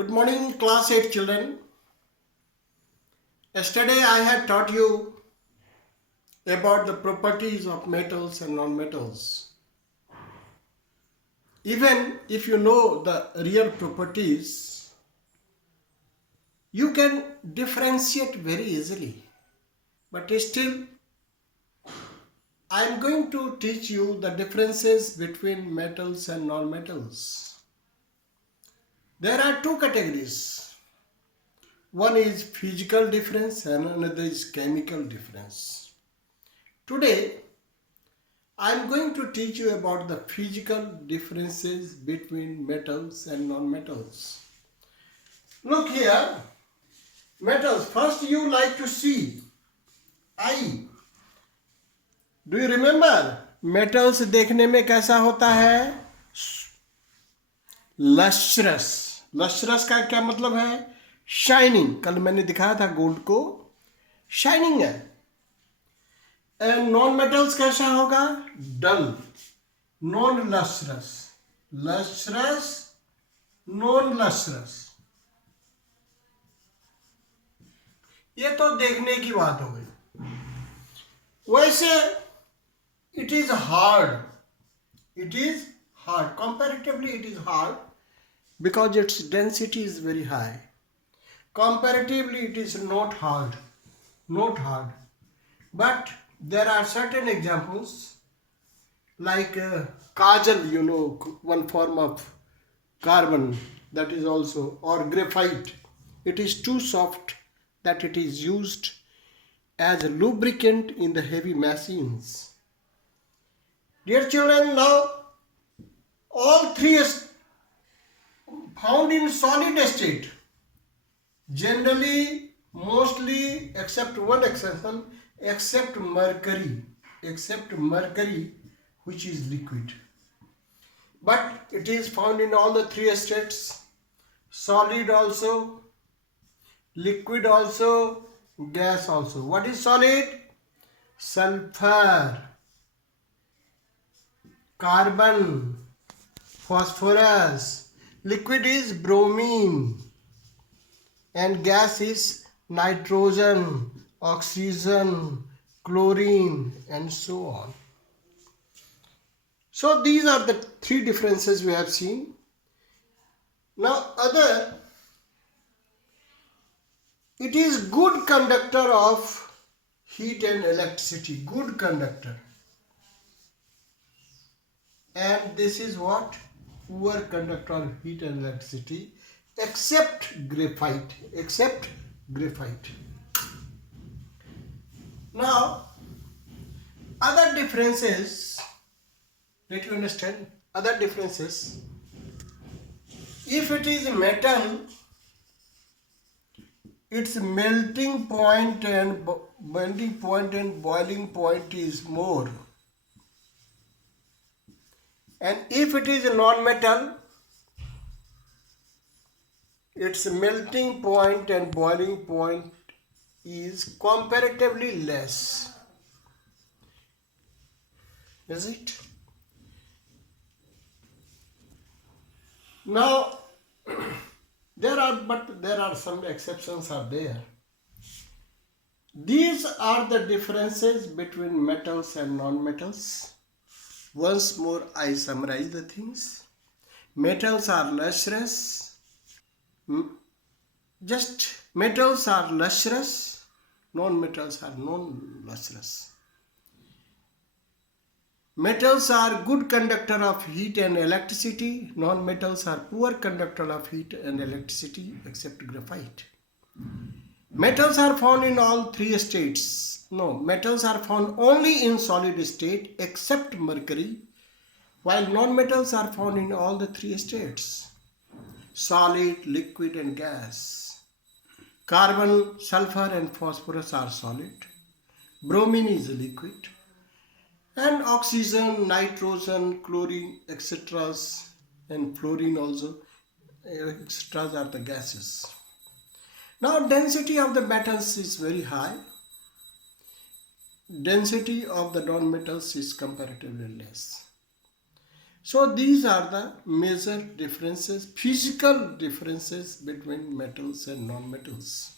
Good morning, class 8 children. Yesterday I had taught you about the properties of metals and non-metals. Even if you know the real properties, you can differentiate very easily. But still, I am going to teach you the differences between metals and non-metals. There are two categories. One is physical difference and another is chemical difference. Today, I am going to teach you about the physical differences between metals and non-metals. Look here, metals. First you like to see I. Do you remember? Metals देखने में कैसा होता है? लश्रस. लश्रस का क्या मतलब है? Shining. कल मैंने दिखाया था गोल्ड को शाइनिंग है. एंड नॉन मेटल्स कैसा होगा? डल. नॉन लश्रस. लश्रस, नॉन लश्रस. ये तो देखने की बात हो गई. वैसे it is hard. It is hard. Comparatively it is hard because its density is very high. Comparatively it is not hard. Not hard. But there are certain examples like kajal, you know, one form of carbon that is also, or graphite. It is too soft that it is used as a lubricant in the heavy machines. Dear children, now all three is found in solid state. Generally, mostly, except one exception, except mercury, which is liquid. But it is found in all the three states, solid also, liquid also, gas also. What is solid? Sulfur, carbon, phosphorus. Liquid is bromine and gas is nitrogen, oxygen, chlorine and so on. So these are the three differences we have seen. Now it is good conductor of heat and electricity, good conductor. And this is what? Poor conductor of heat and electricity, except graphite. Now, other differences, let you understand, other differences. If it is metal, its melting point and boiling point is more. And if it is a non-metal, its melting point and boiling point is comparatively less. Is it? Now, there are some exceptions are there. These are the differences between metals and non-metals. Once more, I summarize the things. Metals are lustrous. Metals are lustrous. Non-metals are non-lustrous. Metals are good conductor of heat and electricity. Non-metals are poor conductor of heat and electricity except graphite. Metals are found in all three states. No, metals are found only in solid state except mercury, while non-metals are found in all the three states: solid, liquid and gas. Carbon, sulfur and phosphorus are solid. Bromine is liquid. And oxygen, nitrogen, chlorine, etc. and fluorine also, etc. are the gases. Now density of the metals is very high. Density of the non-metals is comparatively less. So these are the major differences, physical differences between metals and non-metals.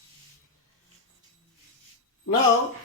Now,